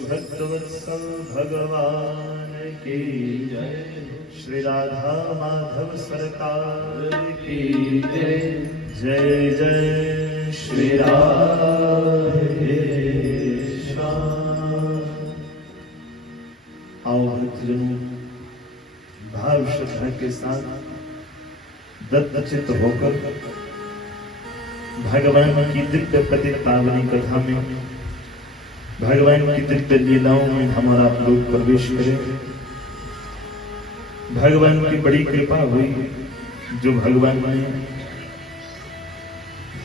भक्तवत्सल भगवान की जय। श्री राधा माधव सरकार की जय। जय जय श्री राधे श्याम। आओ भक्तजनों, भाव श्रद्धा के साथ दत्तचित्त होकर भगवान की दिव्य पति पावनी कथा में, भगवान की दिव्य लीलाओं में हमारा आप लोग प्रवेश करें। भगवान की बड़ी कृपा हुई जो भगवान ने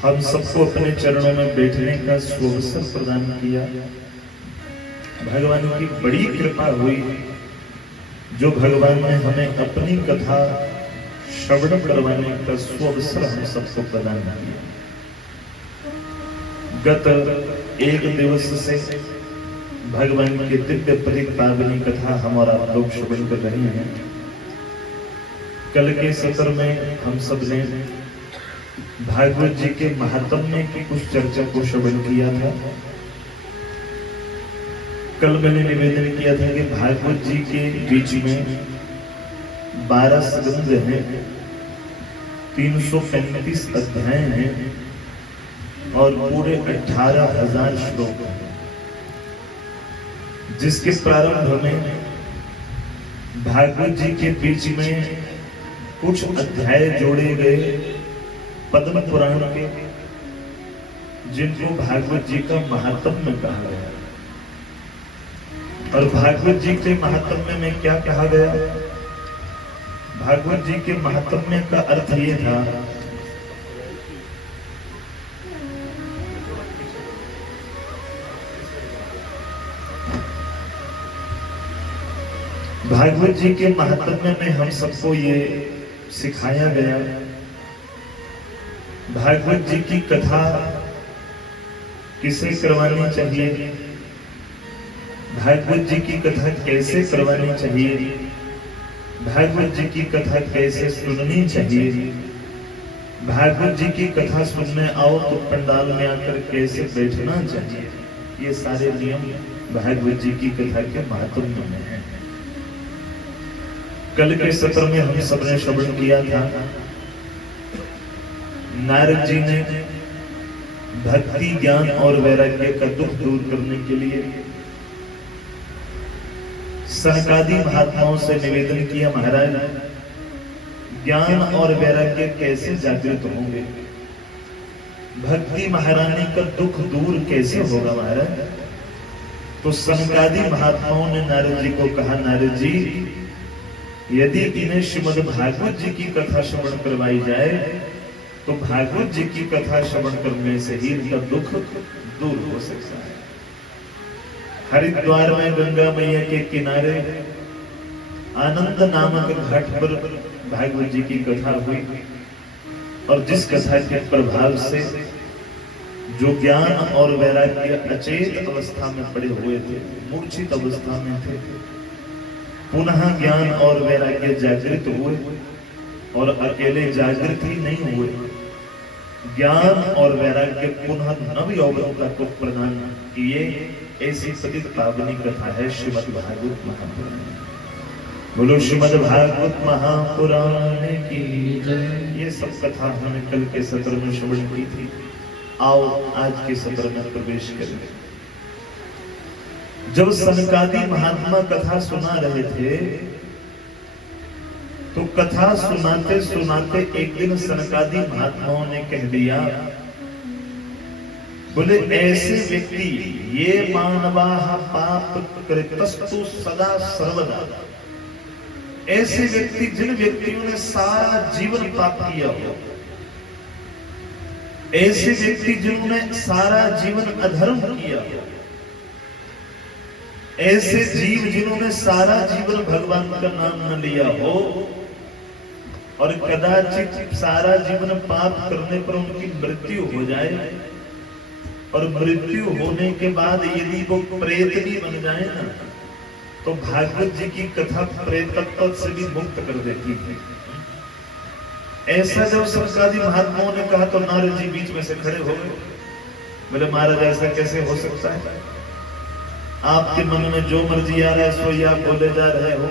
हम सबको अपने चरणों में बैठने का सुअवसर प्रदान किया। भगवान की बड़ी कृपा हुई जो भगवान ने हमें अपनी कथा श्रवण करवाने का सुअवसर हम सबको प्रदान किया। गत एक दिवस से भगवान की दिव्य पावनी कथा हमारा लोग श्रवण कर रहे हैं। कल के सत्र में हम सब ने भागवत जी के महात्म्य की कुछ चर्चा को श्रवण किया था। कल मैंने निवेदन किया था कि भागवत जी के बीच में 12 स्कंद हैं, 335 अध्याय हैं और पूरे 18,000 श्लोक हैं, जिसके प्रारंभ में भागवत जी के बीच में कुछ अध्याय जोड़े गए पद्म पुराण के, जिनको भागवत जी का महात्म्य कहा गया। और भागवत जी के महात्म्य में क्या कहा गया? भागवत जी के महात्म्य का अर्थ ये था भागवत जी के महात्म्य में हम सबको ये सिखाया गया, भागवत जी की कथा किसे करवानी चाहिए, भागवत जी की कथा कैसे करवानी चाहिए, भागवत जी की कथा कैसे सुननी चाहिए, भागवत जी की कथा सुनने आओ तो पंडाल में आकर कैसे बैठना चाहिए। ये सारे नियम भागवत जी की कथा के महात्म्य में है। कल के सत्र में हम सबने श्रवण किया था, नारद जी ने भक्ति ज्ञान और वैराग्य का दुख दूर करने के लिए सनकादि महात्माओं से निवेदन किया, महाराज ज्ञान और वैराग्य कैसे जागृत होंगे, भक्ति महारानी का दुख दूर कैसे होगा महाराज। तो सनकादि महात्माओं ने नारद जी को कहा, नारद जी यदि इन्हें श्रीमद् भागवत जी की कथा श्रवण करवाई जाए तो भागवत जी की कथा श्रवण करने से ही इनका दुख दूर हो सकता है। हरिद्वार में गंगा मैया के किनारे आनंद नामक घाट पर भागवत जी की कथा हुई और जिस कथा के प्रभाव से जो ज्ञान और वैराग्य अचेत अवस्था में पड़े हुए थे, मूर्छित अवस्था में थे, पुनः ज्ञान और वैराग्य जागृत हुए और अकेले जागृत ही नहीं हुए, ज्ञान और वैराग्य पुनः नव यौवनता को प्रदान किए। ऐसी पतित पावनी कथा है श्रीमद् भागवत महापुराण। बोलो श्रीमद् भागवत महापुराण की जय। ये सब कथा हमने कल के सत्र में श्रवण की थी। आओ आज के सत्र में प्रवेश करें। जब सनकादि महात्मा कथा सुना रहे थे तो कथा सुनाते सुनाते एक दिन सनकादि महात्माओं ने कह दिया, बोले ऐसे व्यक्ति ये मानवाः पाप कृतस्तु सदा सर्वदा, ऐसे व्यक्ति जिन व्यक्तियों ने सारा जीवन पाप किया हो, ऐसे व्यक्ति जिन्होंने सारा जीवन अधर्म किया, ऐसे जीव जिन्होंने सारा जीवन भगवान का नाम न लिया हो और कदाचित सारा जीवन पाप करने पर उनकी मृत्यु हो जाए और मृत्यु होने के बाद यदि वो प्रेत भी बन जाए ना, तो भागवत जी की कथा प्रेतत्व से भी मुक्त कर देती है। ऐसा जब सरकारी महात्माओं ने कहा तो नारद जी बीच में से खड़े हो गए, बोले महाराज ऐसा कैसे हो सकता है? आपके मन में जो मर्जी आ रहा है सो ही आप बोले जा रहे हो।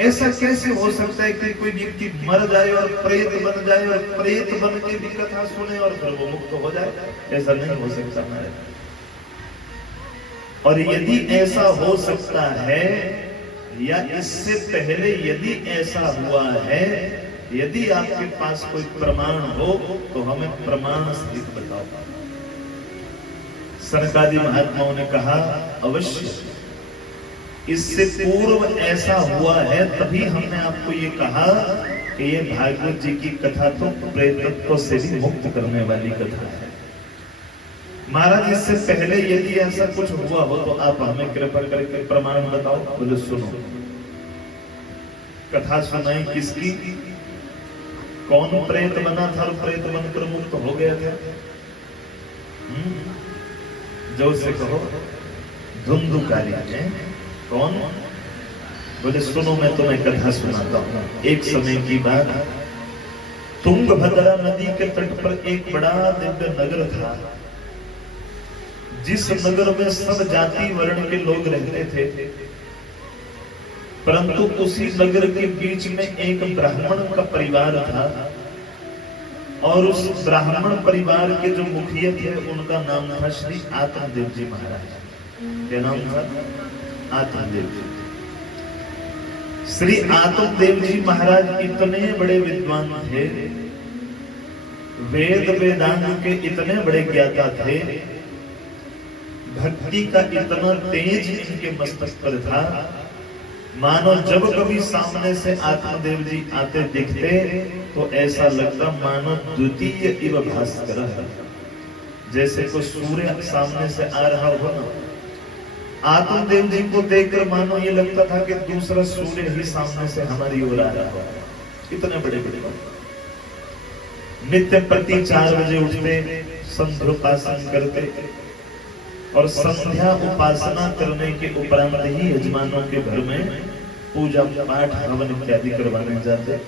ऐसा कैसे हो सकता है कि कोई व्यक्ति मर जाए और प्रेत बन जाए और प्रेत बन के भी कथा सुने और फिर वो मुक्त हो जाए? ऐसा नहीं हो सकता महाराज। और यदि ऐसा हो सकता है या इससे पहले यदि ऐसा हुआ है, यदि आपके पास कोई प्रमाण हो तो हमें प्रमाण सहित बताओ। सरकारी महात्माओं ने कहा अवश्य, इससे पूर्व ऐसा हुआ है, तभी हमने आपको ये कहा कि ये भागवत जी की कथा तो प्रेतत्व से भी मुक्त करने वाली कथा है। महाराज इससे पहले यदि ऐसा कुछ हुआ हो तो आप हमें कृपा करके प्रमाण बताओ। बोले सुनो, कथा सुनाई किसकी? कौन प्रेत बना था और प्रेत बनकर मुक्त हो गया था? जोर से कहो। धुंधुकारी है। कौन? बोले सुनो मैं तुम्हें कथा सुनाता हूं। एक समय की बात, तुंगभद्रा नदी के तट पर एक बड़ा दिव्य नगर था, जिस नगर में सब जाति वर्ण के लोग रहते थे, परंतु उसी नगर के बीच में एक ब्राह्मण का परिवार था और उस ब्राह्मण परिवार के जो मुखिया थे उनका नाम था श्री आत्मदेव जी महाराज। क्या नाम था? आत्मदेव जी। श्री आत्मदेव जी महाराज इतने बड़े विद्वान थे, वेद वेदांग के इतने बड़े ज्ञाता थे, भक्ति का इतना तेज इनके मस्तक पर था, मानो जब कभी सामने से आत्मदेव जी आते दिखते तो ऐसा लगता मानो द्वितीय इव भास्कर है। जैसे कोई सूर्य सामने से आ रहा हो ना, आत्मदेव जी को देखकर मानो ये लगता था कि दूसरा सूर्य ही सामने से हमारी ओर आ रहा हो। इतने बड़े बड़े नित्य प्रति 4 बजे उठते, संध्योपासन करते और संध्या उपासना करने के उपरांत ही यजमानों के घर में पूजा पाठ हवन इत्यादि करवाने जाते।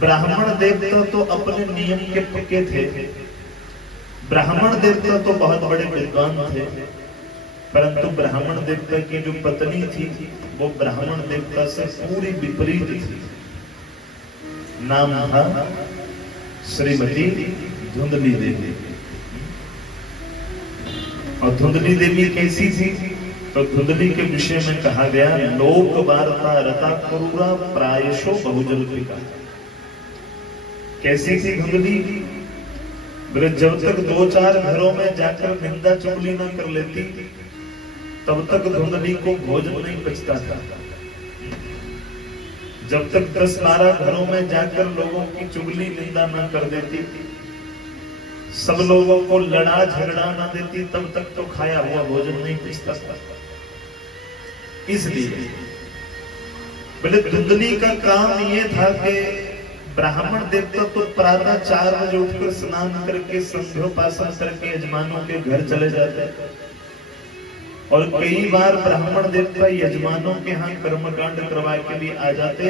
ब्राह्मण देवता तो अपने नियम के पक्के थे, ब्राह्मण देवता तो बहुत बड़े विद्वान थे, परंतु ब्राह्मण देवता की जो पत्नी थी वो ब्राह्मण देवता से पूरी विपरीत थी। नाम था श्रीमती धुंधली देवी। और धुंधली देवी कैसी थी? तो धुंधली के विषय में कहा गया, लोक वार्ता रता क्रूरा प्रायशो बहुजल्पिका। कैसी थी धुंधली? जब तक 2-4 घरों में जाकर निंदा चुगली न कर लेती तब तक धुंधली को भोजन नहीं पचता था। जब तक 10-12 घरों में जाकर लोगों की चुगली निंदा न कर देती, सब लोगों को लड़ा झगड़ा ना देती, तब तक तो खाया हुआ भोजन नहीं पचता था। इसलिए बोले धुंधली का काम ये था कि ब्राह्मण देवता तो प्रातः 4 बजे उठकर स्नान करके संध्योपासन करके यजमानों के घर चले जाते, और कई बार ब्राह्मण देवता यजमानों के यहाँ कर्मकांड करवा के लिए आ जाते।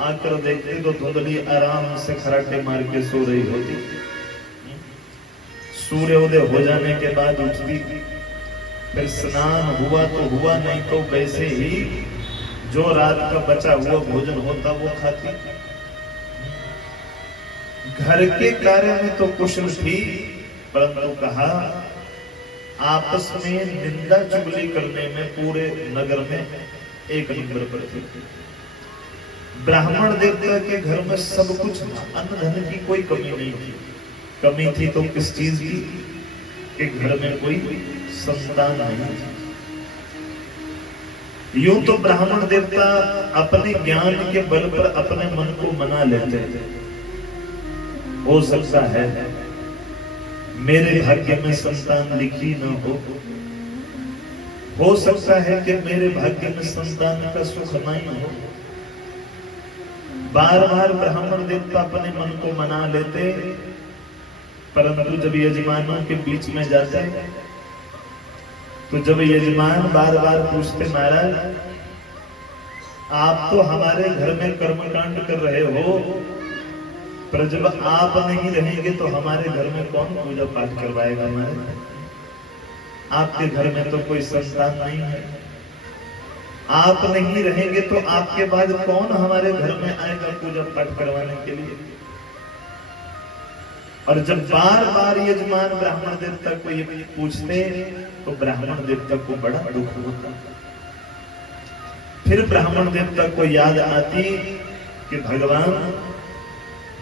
आकर देखते तो धुंधली आराम से खराटे मार के सो रही होती। सूर्योदय हो जाने के बाद उठती, फिर स्नान हुआ तो हुआ, नहीं तो वैसे ही जो रात का बचा हुआ भोजन होता वो खाती। घर के कार्य में तो कुशल थी, परंतु कहा आपस में निंदा चुगली करने में पूरे नगर में एक नंबर पर थी। ब्राह्मण देवता के घर में सब कुछ, अन्न धन की कोई कमी नहीं थी। कमी थी तो किस चीज की? कि घर में कोई संतान नहीं थी। यूं तो ब्राह्मण देवता अपने ज्ञान के बल पर अपने मन को मना लेते थे, हो सकता है मेरे भाग्य में संतान लिखी न हो सकता है कि मेरे भाग्य में संतान का सुख नहीं हो। बार बार ब्राह्मण देवता अपने मन को मना लेते, परंतु जब यजमानों के बीच में जाते तो जब यजमान बार बार पूछते, महाराज आप तो हमारे घर में कर्मकांड कर रहे हो, पर जब आप नहीं रहेंगे तो हमारे घर में कौन पूजा पाठ करवाएगा? हमारे आपके घर में तो कोई संतान नहीं है, आप नहीं रहेंगे तो आपके बाद कौन हमारे घर में आएगा पूजा पाठ करवाने के लिए? और जब बार बार यजमान ब्राह्मण देवता को ये पूछते तो ब्राह्मण देवता को बड़ा दुख होता। फिर ब्राह्मण देवता को याद आती कि भगवान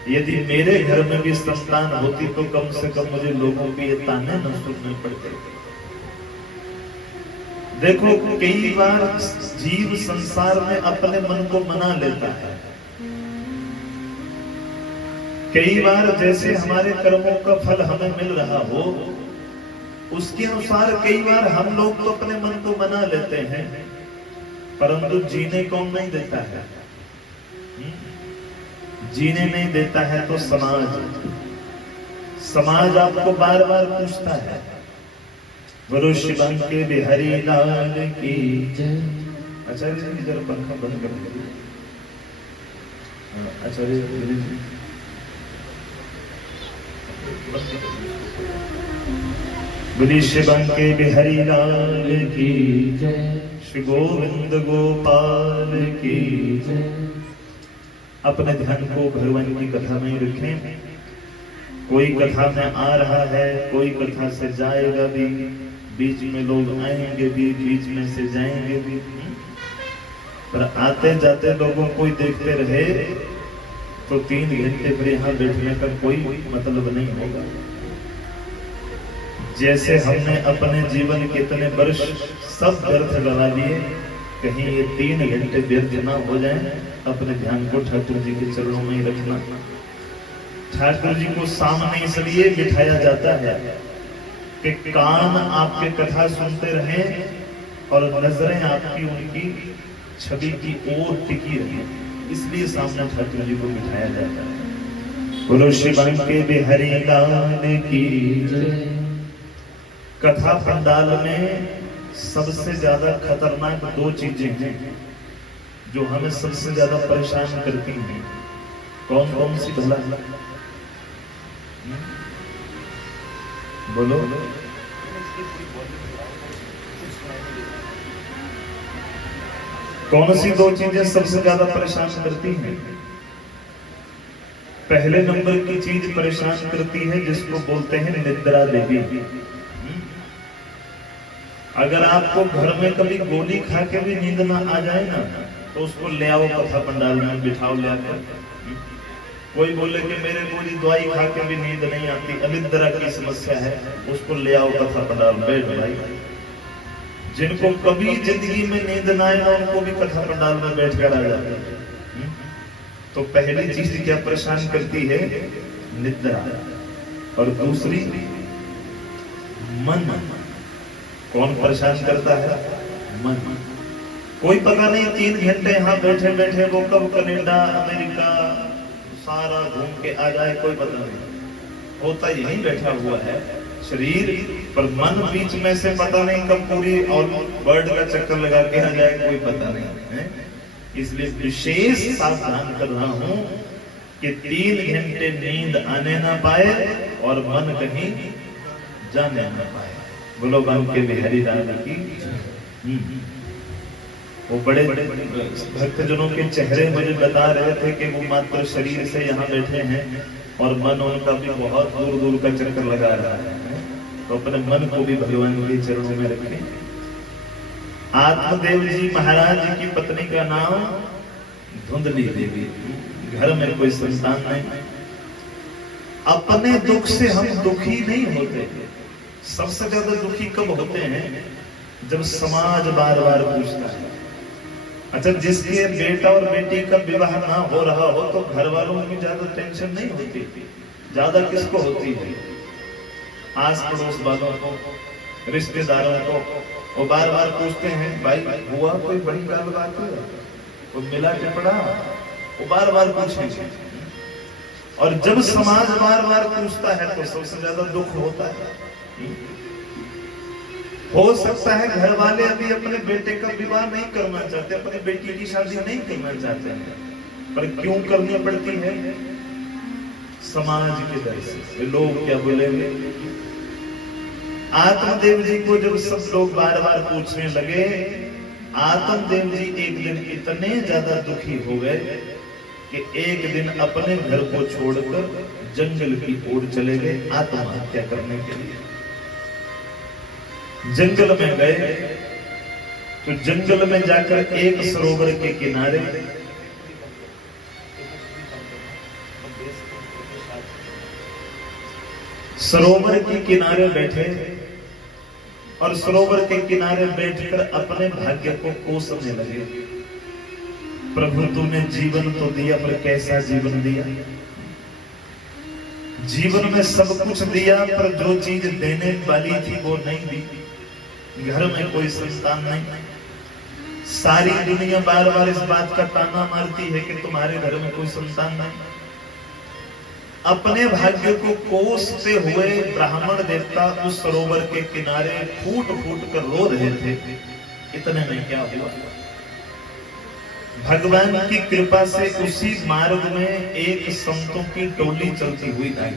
यदि मेरे घर में भी संतान होती तो कम से कम मुझे लोगों के ये ताने न सुनने पड़ते। देखो कई बार जीव संसार में अपने मन को मना लेता है। कई बार जैसे हमारे कर्मों का फल हमें मिल रहा हो उसके अनुसार कई बार हम लोग तो अपने मन को मना लेते हैं, परंतु जीने कौन नहीं देता है? जीने नहीं देता है तो समाज आपको बार बार पूछता है। गुरु शिवं के बिहारी लाल की जय। आचार्य जी जरा पंखा बंद कर दीजिए। आचार्य जी गुरु शिवं के बिहारी लाल की जय, श्री गोविंद गोपाल की जय। अपने ध्यान को भगवान की कथा में रखें। कोई कथा में आ रहा है, कोई कथा से जाएगा भी, बीच में लोग आएंगे भी, बीच में से जाएंगे भी, पर आते जाते लोगों को देखते रहे तो 3 घंटे फिर यहाँ बैठने का कोई मतलब नहीं होगा। जैसे हमने अपने जीवन के इतने वर्ष सब व्यर्थ लगा दिए, कहीं ये 3 घंटे व्यर्थ ना हो जाए। अपने ध्यान को ठाकुर जी के चरणों में ही रखना। ठाकुर जी को सामने इसलिए बिठाया जाता है कि कान आपके कथा सुनते रहें और नजरें आपकी उनकी छवि की ओर टिकी रहे, इसलिए सामने ठाकुर जी को बिठाया जाता है। बोलो शिवं के बिहारी लाल की जय। कथा पंडाल में सबसे ज्यादा खतरनाक 2 चीजें हैं जो हमें सबसे ज्यादा परेशान करती हैं। कौन कौन सी भला? बोलो। कौन सी 2 चीजें सबसे ज्यादा परेशान करती हैं? पहले नंबर की चीज परेशान करती है जिसको बोलते हैं निद्रा देवी। अगर आपको घर में कभी गोली खा के भी नींद ना आ जाए ना तो उसको ले आओ कथा पंडाल में बिठाओ ले आकर। कोई बोले कि मेरे गोली दवाई खा के भी नींद नहीं आती, अनिद्रा की समस्या है, उसको ले आओ कथा पंडाल में बैठ भाई। जिनको कभी जिंदगी में नींद ना आए ना उनको भी कथा पंडाल में बैठ कर आ जाते हैं। तो पहली चीज क्या परेशान करती है? निद्रा। और दूसरी मन। कौन परेशान करता है? मन। कोई पता नहीं 3 घंटे यहाँ बैठे बैठे वो कब कनाडा अमेरिका सारा घूम के आ जाए, कोई पता नहीं। होता यही बैठा हुआ है शरीर, पर मन बीच में से पता नहीं कब पूरी और वर्ल्ड का चक्कर लगा के आ जाए, कोई पता नहीं है। इसलिए विशेष सावधान कर रहा हूं कि 3 घंटे नींद आने ना पाए और मन कहीं जाने ना पाए। बोलो बन के बिहारी लाल की। वो बड़े भक्तजनों के चेहरे मुझे बता रहे थे कि वो मात्र शरीर से यहाँ बैठे हैं और मन उनका भी बहुत दूर दूर का चक्कर लगा रहा है। तो अपने मन को भी भगवान के चरणों में रखें। आत्मदेव जी महाराज की पत्नी का नाम धुंधली देवी। घर में कोई संतान नहीं। अपने दुख से हम दुखी नहीं होते। सबसे ज्यादा दुखी कब होते हैं? जब समाज बार बार पूछता है। अच्छा, जिसके बेटा और बेटी का विवाह ना हो रहा हो तो घर वालों में ज्यादा टेंशन नहीं होती, ज्यादा किसको होती है? आस पड़ोस वालों को, रिश्तेदारों को। वो बार बार पूछते हैं, भाई हुआ कोई बड़ी बात है, वो मिला टिपड़ा, वो बार बार पूछेंगे। और जब समाज बार बार पूछता है तो सबसे ज्यादा दुख होता है। हो सकता है घर वाले अभी अपने बेटे का विवाह नहीं करना चाहते, अपनी बेटी की शादी नहीं करना चाहते हैं, पर क्यों करनी पड़ती है? समाज के डर से, लोग क्या बोलेंगे। आत्मदेव जी को जब सब लोग बार बार पूछने लगे, आत्मदेव जी एक दिन इतने ज्यादा दुखी हो गए कि एक दिन अपने घर को छोड़कर जंगल की ओर चले गए आत्महत्या करने के लिए। जंगल में गए तो जंगल में जाकर एक सरोवर के किनारे सरोवर के किनारे बैठे और सरोवर के किनारे बैठकर अपने भाग्य को कोसने लगे। प्रभु तूने जीवन तो दिया, पर कैसा जीवन दिया? जीवन में सब कुछ दिया, पर जो चीज देने वाली थी वो नहीं दी। घर में कोई संतान नहीं। सारी दुनिया बार बार इस बात का ताना मारती है कि तुम्हारे घर में कोई संतान नहीं। अपने भाग्य को कोसते हुए ब्राह्मण देवता उस सरोवर के किनारे फूट फूट कर रो रहे थे। इतने में क्या हुआ? भगवान की कृपा से उसी मार्ग में एक संतों की टोली चलती हुई आई।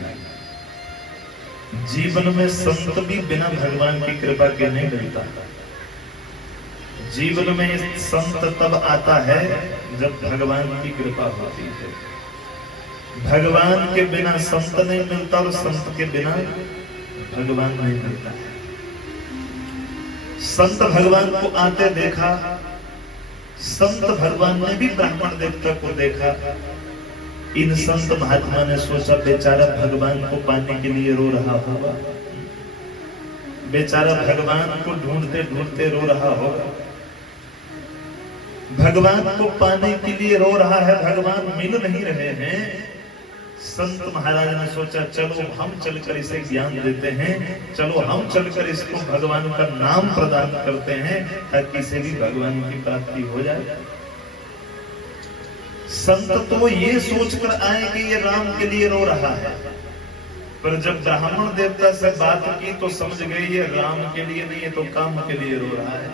जीवन में संत भी बिना भगवान की कृपा के नहीं मिलता। जीवन में संत तब आता है जब भगवान की कृपा होती है। भगवान के बिना संत नहीं मिलता और संत के बिना भगवान नहीं मिलता है। संत भगवान को आते देखा, संत भगवान ने भी ब्राह्मण देवता को देखा। इन संत महात्मा ने सोचा बेचारा भगवान को पाने के लिए रो रहा होगा, बेचारा भगवान को ढूंढते ढूंढते रो रहा होगा, भगवान को पाने के लिए रो रहा है, भगवान मिल नहीं रहे हैं। संत महाराज ने सोचा चलो हम चलकर इसे ज्ञान देते हैं, चलो हम चलकर इसको भगवान का नाम प्रदान करते हैं ताकि इसे भी भगवान की प्राप्ति हो जाए। संत तो ये सोचकर आए कि ये राम के लिए रो रहा है, पर जब ब्राह्मण देवता से बात की तो समझ गए ये राम के लिए नहीं है तो काम के लिए रो रहा है।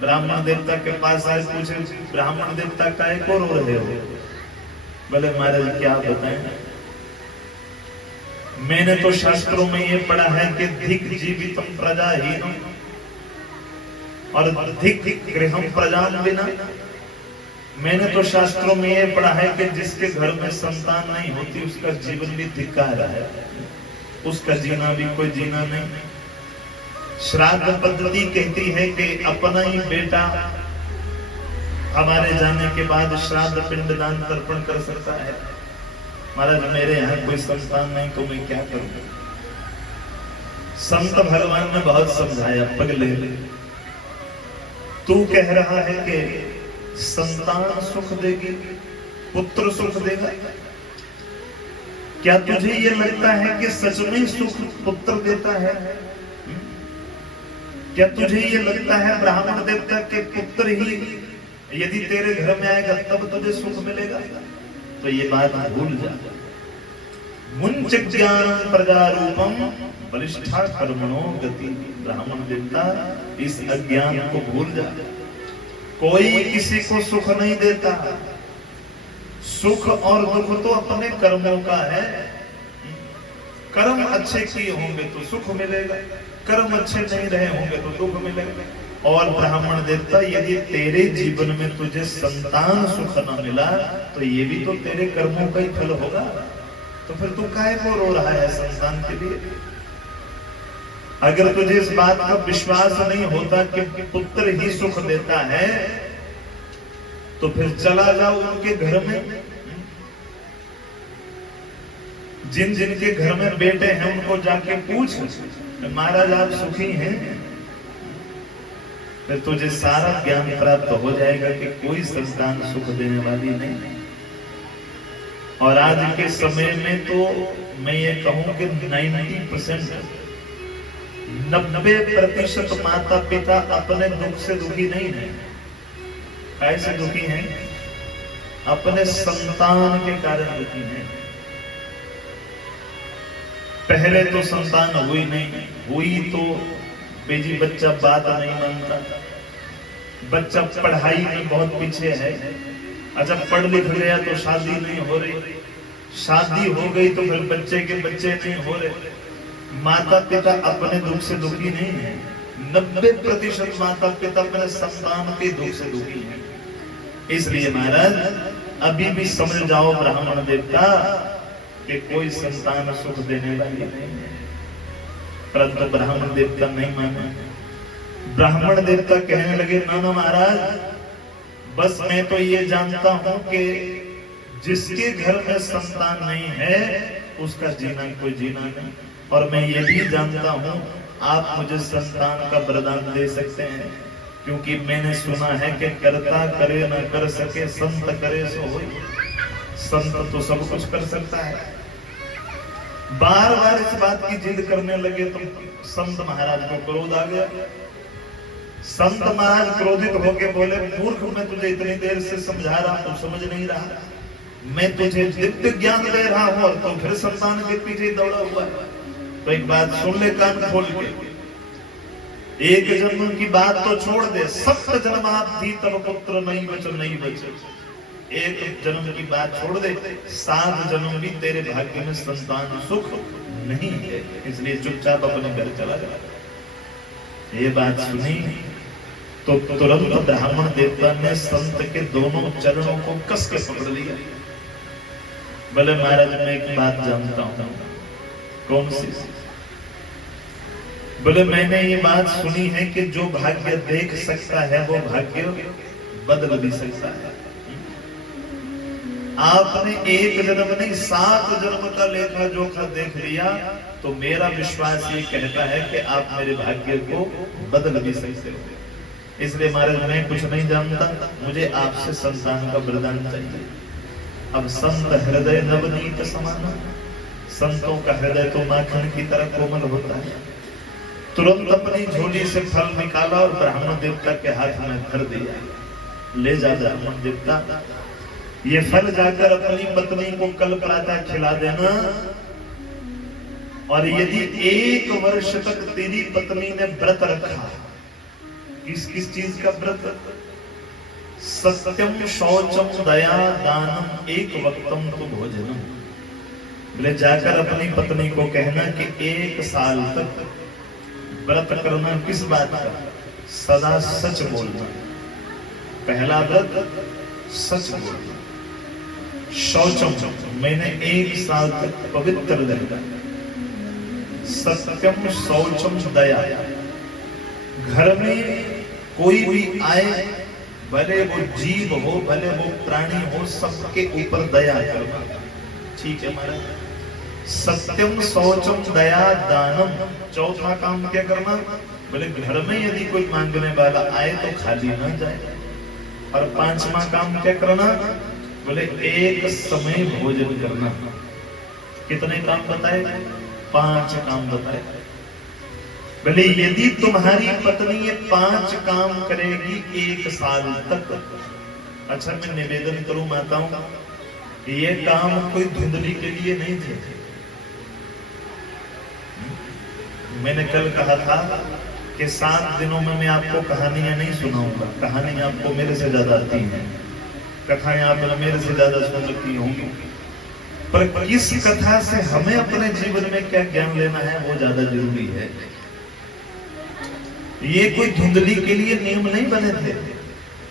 ब्राह्मण देवता के पास आए, पूछे ब्राह्मण देवता काहे को रो रहे हो? बोले महाराज क्या बताएं, मैंने तो शास्त्रों में ये पढ़ा है कि धिक जीवितम प्रजाहीनम और धिक गृहम प्रजाम बिना। मैंने तो शास्त्रों में ये पढ़ा है कि जिसके घर में संतान नहीं होती उसका जीवन भी धिक्कार है, उसका जीना भी कोई जीना नहीं। श्राद्ध पद्धति कहती है कि अपना ही बेटा हमारे जाने के बाद श्राद्ध पिंडदान तर्पण कर सकता है। महाराज मेरे यहाँ कोई संतान नहीं तो मैं क्या करूं? संत भगवान ने बहुत समझाया, पगले तू कह रहा है कि संतान सुख देगी, पुत्र सुख देगा, क्या तुझे ये लगता है कि सच में सुख पुत्र देता है? क्या तुझे ये लगता है ब्राह्मण देवता के पुत्र ही यदि तेरे घर में आएगा तब तुझे सुख मिलेगा? तो ये बात भूल जा। मुंच ज्ञान प्रजा रूपम बलिष्ठा कर्मणो गति। ब्राह्मण देवता इस अज्ञान को भूल जा। कोई किसी को सुख नहीं देता। सुख और दुख तो अपने कर्मों का है। कर्म अच्छे किए होंगे तो सुख मिलेगा, कर्म अच्छे नहीं रहे होंगे तो दुख मिलेगा। और ब्राह्मण देवता यदि तेरे जीवन में तुझे संतान सुख न मिला तो ये भी तो तेरे कर्मों का ही फल होगा। तो फिर तू काहे को रो रहा है संतान के लिए? अगर तुझे इस बात का विश्वास नहीं होता कि पुत्र ही सुख देता है तो फिर चला जाओ उनके घर में। जिन जिनके घर में बेटे हैं उनको जाके पूछ, महाराज आप सुखी हैं? फिर तुझे सारा ज्ञान प्राप्त हो जाएगा कि कोई संतान सुख देने वाली नहीं। और आज के समय में तो मैं ये कहूं कि 90%, 90% माता पिता अपने दुख से दुखी नहीं है। कैसे दुखी हैं? अपने संतान के कारण दुखी हैं। पहले तो संतान हुई नहीं, हुई तो बेजी बच्चा बात नहीं मानता, बच्चा पढ़ाई में बहुत पीछे है। अच्छा, पढ़ लिख गया तो शादी नहीं हो रही, शादी हो गई तो फिर बच्चे के बच्चे नहीं हो रहे। माता पिता अपने दुख से दुखी नहीं है। 90% माता पिता अपने संतान के दुख से दुखी है। इसलिए महाराज अभी भी समझ जाओ ब्राह्मण देवता कि कोई संतान सुख देने वाली नहीं है। परंतु ब्राह्मण देवता नहीं माना। ब्राह्मण देवता कहने लगे, ना ना महाराज, बस मैं तो ये जानता हूं कि जिसके घर में संतान नहीं है उसका जीना कोई जीना नहीं, और मैं ये भी जानता हूं आप मुझे संतान का वरदान दे सकते हैं, क्योंकि मैंने सुना है कि कर्ता करे न कर सके, संत करे सो होय। संत तो सब कुछ कर सकता है। बार बार इस बात की जिद करने लगे तो संत महाराज को क्रोध आ गया। संत महाराज क्रोधित होकर बोले, मूर्ख, मैं तुझे इतनी देर से समझा रहा हूं, समझ नहीं रहा। मैं तुझे दिव्य ज्ञान दे रहा हूं और तुम फिर संतान के पीछे दौड़ा हुआ है। तो एक बात सुन ले कान खोल के, एक जन्म की बात तो छोड़ दे, 7 जन्म आप दी तब पुत्र नहीं बचे। एक जन्म की बात छोड़ दे, 7 जन्म भी तेरे भाग्य में संतान सुख नहीं है, इसलिए चुपचाप अपने घर चला जा। ये बात सुनी तो तुरंत ब्राह्मण देवता ने संत के दोनों चरणों को कस के पकड़ लिया। बोले, महाराज मैं एक बात जानता हूं। कौन सी? बोले, मैंने ये बात सुनी है कि जो भाग्य देख सकता है वो भाग्य बदल भी सकता है। आपने एक जन्म नहीं 7 जन्म का लेखा जोखा देख लिया, तो मेरा विश्वास ये कहता है कि आप मेरे भाग्य को बदल भी सकते हो। इसलिए महाराज मैं कुछ नहीं जानता, मुझे आपसे संतान का वरदान चाहिए। अब संत हृदय नवनीत समान, संतों का हृदय तो माखन की तरह कोमल होता है। तुरंत अपनी झोली से फल निकाला और ब्राह्मण देवता के हाथ में धर दिया। ले जा ब्राह्मण देवता, ये फल जाकर अपनी पत्नी को कल प्रातः खिला देना, और यदि 1 वर्ष तक तेरी पत्नी ने व्रत रखा, किस चीज का व्रत? सत्यम शौचम दया दानम एक वक्तम तो भोजनम। बोले, जाकर अपनी पत्नी को कहना कि 1 साल तक व्रत करना। किस बात का? सदा सच बोलना। पहला व्रत सच बोलना। शौचम, मैंने 1 साल तक पवित्र रहना। सत्यम शौचम दया, घर में कोई भी आए, भले वो जीव हो भले वो प्राणी हो, सबके ऊपर दया करना। ठीक है महाराज। सत्यम शौचम दया दानम, चौथा काम क्या करना? बोले, घर में यदि कोई मांगने वाला आए तो खाली न जाए। और 5वां काम क्या करना? बोले, एक समय भोजन करना। कितने काम बताए? 5 काम बताए। बोले, यदि तुम्हारी पत्नी ये 5 काम करेगी 1 साल तक। अच्छा, मैं निवेदन करूं माताओं, ये काम कोई धुंधली के लिए नहीं थे। मैंने कल कहा था कि 7 दिनों में मैं आपको कहानियां नहीं सुनाऊंगा। कहानियां आपको मेरे से ज्यादा आती हैं, कथाएं आप मेरे से ज्यादा सुन सकती होंगी, पर इस कथा से हमें अपने जीवन में क्या ज्ञान लेना है वो ज्यादा जरूरी है। ये कोई धुंधली के लिए नियम नहीं बने थे,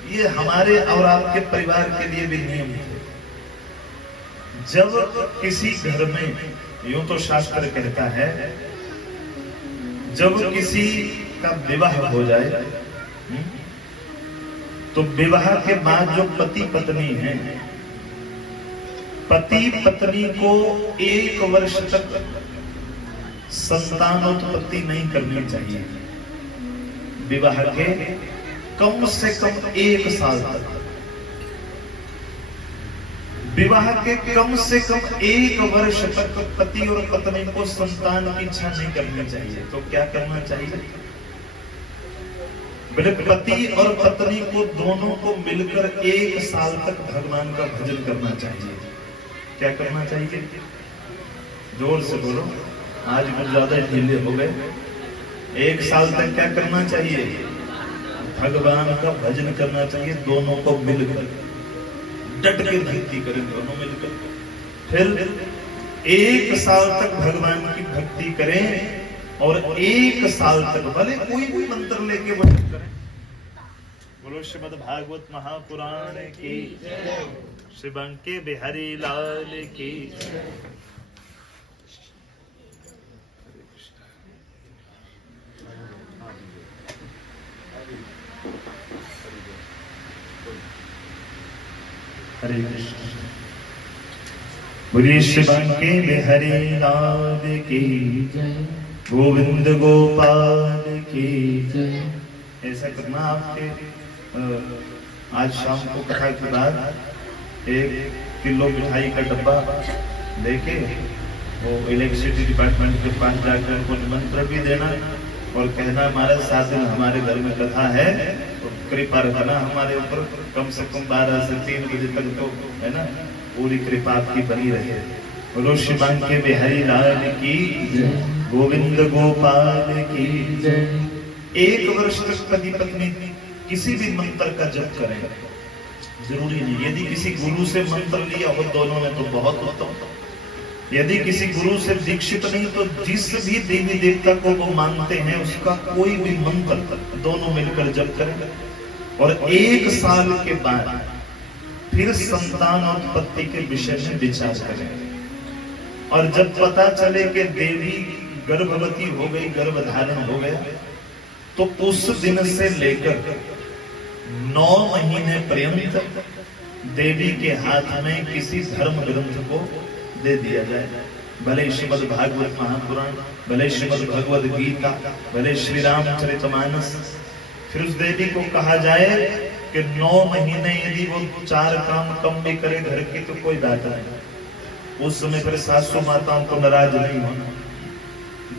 ये हमारे और आपके परिवार के लिए भी नियम थे। जब किसी घर में, यूं तो शास्त्र कहता है, जब किसी का विवाह हो जाए तो विवाह के बाद जो पति पत्नी है, पति पत्नी को 1 वर्ष तक संतानोत्पत्ति नहीं करनी चाहिए। विवाह के कम से कम 1 साल तक। विवाह के कम से कम 1 वर्ष तक पति और पत्नी को संतान की इच्छा नहीं करनी चाहिए। तो क्या करना चाहिए? बोले पति और पत्नी को दोनों को मिलकर 1 साल तक भगवान का भजन करना चाहिए। क्या करना चाहिए? जोर से बोलो, आज कुछ ज्यादा ढीले हो गए। 1 साल तक क्या करना चाहिए? भगवान का भजन करना चाहिए, दोनों को मिलकर डट के भक्ति करें दोनों मिलकर। फिर 1 साल तक भगवान की भक्ति करें और 1 साल तक भले कोई भी मंत्र लेके भजन करें। बोलो श्रीमद् भागवत महापुराण की, श्री बंके बिहारी लाल की। हरे कृष्ण। बोलिए श्री बंके बिहारी लाल की, गोविंद गोपाल की जय। ऐसा करना आपके आज शाम को कथा के बाद 1 किलो मिठाई का डब्बा लेके वो इलेक्ट्रिसिटी डिपार्टमेंट के पास जाकर उनको निमंत्रण भी देना और कहना हमारा 7 दिन हमारे घर में कथा है, तो कृपा रखना हमारे ऊपर, कम से कम 12 से 3 बजे तक तो है ना, पूरी कृपा आपकी बनी रहे। बोलो श्री बंके बिहारी लाल की, गोविंद गोपाल की जय। 1 वर्ष तक पति पत्नी किसी भी मंत्र का जप करें, जरूरी नहीं। यदि किसी गुरु से मंत्र लिया हो दोनों ने तो बहुत उत्तम। यदि किसी गुरु से दीक्षित नहीं तो जिस भी देवी देवता को वो मानते हैं उसका कोई भी मंत्र दोनों मिलकर जप करें और 1 साल के बाद फिर संतान उत्पत्ति के विषय में विचार करें। और जब पता चले कि देवी गर्भवती हो गई, गर्भधारण हो गया, तो उस दिन से लेकर 9 महीने पर्यंत देवी के हाथ में किसी धर्म ग्रंथ को दे दिया जाए। भले श्रीमद् भागवत महापुराण, भले श्रीमद् भगवद गीता, भले श्री रामचरितमानस। फिर उस देवी को कहा जाए कि 9 महीने यदि वो 4 काम कम भी करे घर की तो कोई बात नहीं। उस समय फिर सासू माताओं को नाराज नहीं होना।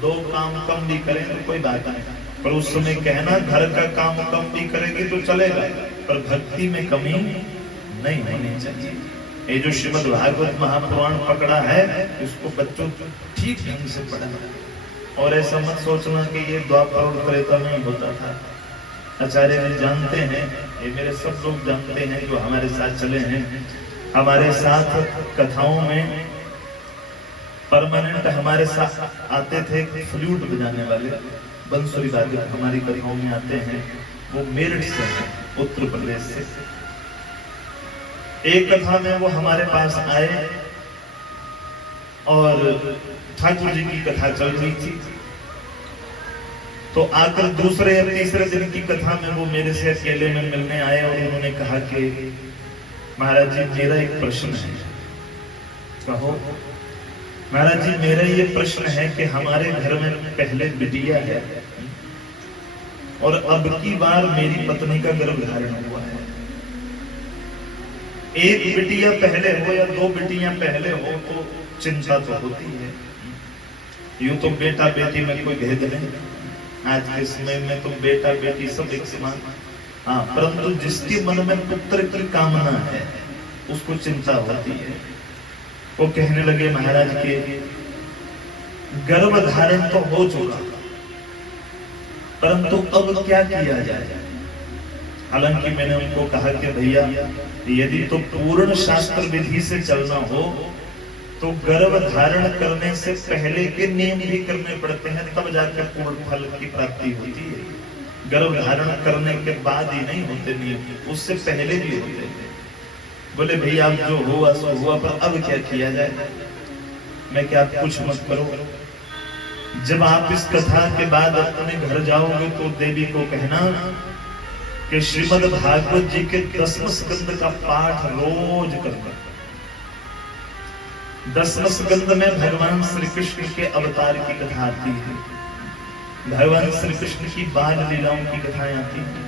2 काम कम भी करें तो कोई बात नहीं, पर उस समय कहना घर का काम कम भी करेगी तो चलेगा, पर भक्ति में कमी नहीं होनी चाहिए। ये जो श्रीमद् भागवत महापुराण पकड़ा है इसको बच्चों ठीक ढंग से पढ़ना। और ऐसा मत सोचना कि ये द्वापर और त्रेता में होता था। आचार्य जी जानते हैं, ये मेरे सब लोग जानते हैं जो हमारे साथ चले हैं, हमारे साथ कथाओं में परमानेंट हमारे साथ आते थे फ्लूट बजाने वाले, बंसुरी वादक हमारी कथाओं में आते हैं। वो मेरठ से हैं, उत्तर प्रदेश से। एक कथा में वो हमारे पास आए और ठाकुर जी की कथा चल रही थी, तो आकर दूसरे या तीसरे दिन की कथा में वो मेरे से अकेले में मिलने आए और उन्होंने कहा कि महाराज जी मेरा एक प्रश्न है। कहो। महाराज जी मेरा ये प्रश्न है कि हमारे घर में पहले बिटिया है और अब की बार मेरी पत्नी का गर्भधारण हुआ है। एक बिटिया पहले हो या 2 बिटियां पहले हो तो चिंता तो होती है। यूं तो बेटा बेटी में कोई भेद नहीं, आज के समय में तो बेटा बेटी सब एक समान। हाँ, परंतु जिसके मन में पुत्र की कामना है उसको चिंता होती है। वो कहने लगे महाराज के गर्भधारण तो हो चुका, परंतु अब क्या किया जाए। हालांकि मैंने उनको कहा कि भैया यदि तो पूर्ण शास्त्र विधि से चलना हो तो गर्भ धारण करने से पहले के नियम भी करने पड़ते हैं, तब जाकर पूर्ण फल की प्राप्ति होती है। गर्भ धारण करने के बाद ही नहीं होते नियम, उससे पहले भी होते हैं। बोले भैया अब जो हुआ सो हुआ, पर अब क्या किया जाए। मैं क्या कुछ मत करो, जब आप इस कथा के बाद अपने घर जाओगे तो देवी को कहना कि श्रीमद् भागवत जी के 10वें स्कंद का पाठ रोज करना। 10वें स्कंद में भगवान श्री कृष्ण के अवतार की कथा आती है, भगवान श्री कृष्ण की बाल लीलाओं की कथाएं आती हैं।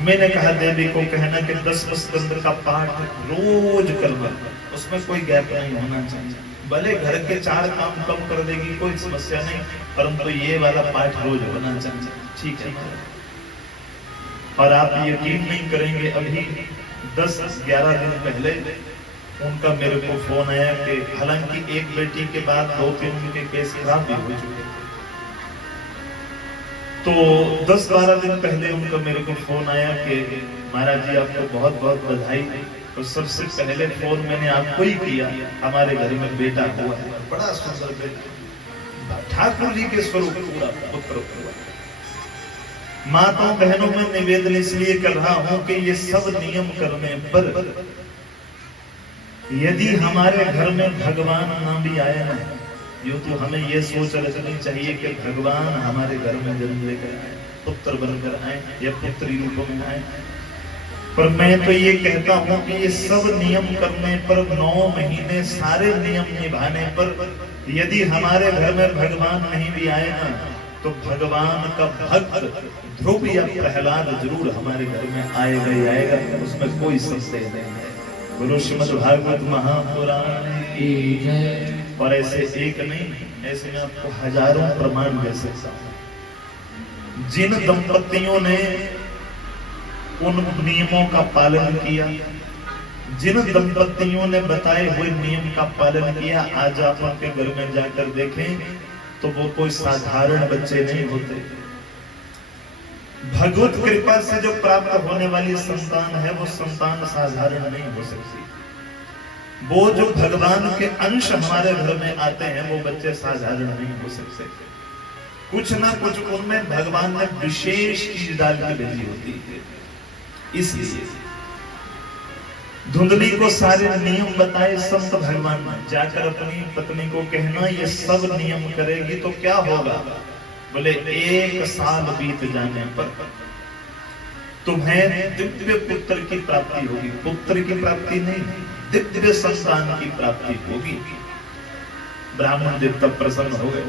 मैंने कहा देवी को कहना कि 10 स्कंद का पाठ रोज करना, उसमें कोई गैप नहीं होना चाहिए। भले घर के 4 काम कम कर देगी कोई समस्या नहीं, परंतु ये वाला पाठ रोज होना चाहिए। ठीक है। और आप यकीन नहीं करेंगे, अभी 10-11 दिन पहले उनका मेरे को फोन आया कि हालांकि एक बेटी के बाद 2-3 उनके केस खराब भी हो चुके थे, तो 10-12 दिन पहले उनका मेरे को फोन आया कि महाराज जी आपको बहुत बहुत बधाई। तो सबसे पहले फोन मैंने आपको ही किया, हमारे घर में बेटा हुआ है, बड़ा सुंदर बेटा, ठाकुर जी के स्वरूप पूरा पुत्र हुआ। माताओं बहनों में निवेदन इसलिए कर रहा हूं कि ये सब नियम करने पर यदि हमारे घर में भगवान ना भी आए ना, यूं तो हमें ये सोच रखनी चाहिए कि भगवान हमारे घर में जन्म लेकर आए, पुत्र बनकर आए या पुत्री रूप में आए। पर मैं तो ये कहता हूं कि ये सब नियम करने पर 9 महीने सारे नियम निभाने पर यदि हमारे घर में भगवान नहीं भी आए ना, तो भगवान का भक्त ध्रुव या प्रहलाद जरूर हमारे घर में आएगा ही आएगा, उसमें कोई संशय नहीं है। गुरु श्रीमद् भागवत महापुराण की जय। और ऐसे एक नहीं, ऐसे में आपको हजारों प्रमाण दे सकता हूं। जिन दंपतियों ने उन नियमों का पालन किया, जिन दंपतियों ने बताए हुए नियम का पालन किया, आज आप उनके घर में जाकर देखें तो वो कोई साधारण बच्चे नहीं होते। भगवत कृपा से जो प्राप्त होने वाली संतान है, वो संतान साधारण नहीं हो सकती। वो जो भगवान के अंश हमारे घर में आते हैं, वो बच्चे साधारण नहीं हो सकते। कुछ ना कुछ उनमें भगवान ने विशेष चीज डाल के भेजी होती है। इसलिए धुंधली को सारे नियम बताए संत भगवान ने, जाकर अपनी पत्नी को कहना ये सब नियम करेगी तो क्या होगा। बोले 1 साल बीत जाने पर तुम्हें दिव्य पुत्र की प्राप्ति होगी। पुत्र की प्राप्ति नहीं, दिव्य संतान की प्राप्ति होगी। ब्राह्मण देव तब प्रसन्न हो गए,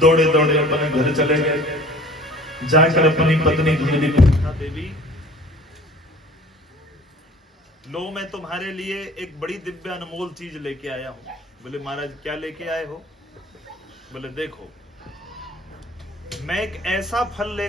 दौड़े दौड़े अपने घर चले गए। जाकर अपनी पत्नी धुंधली पूछा, देवी लो मैं तुम्हारे लिए एक बड़ी दिव्य अनमोल चीज लेके आया हूं। बोले महाराज क्या लेके आए हो। बोले देखो मैं एक ऐसा फल ले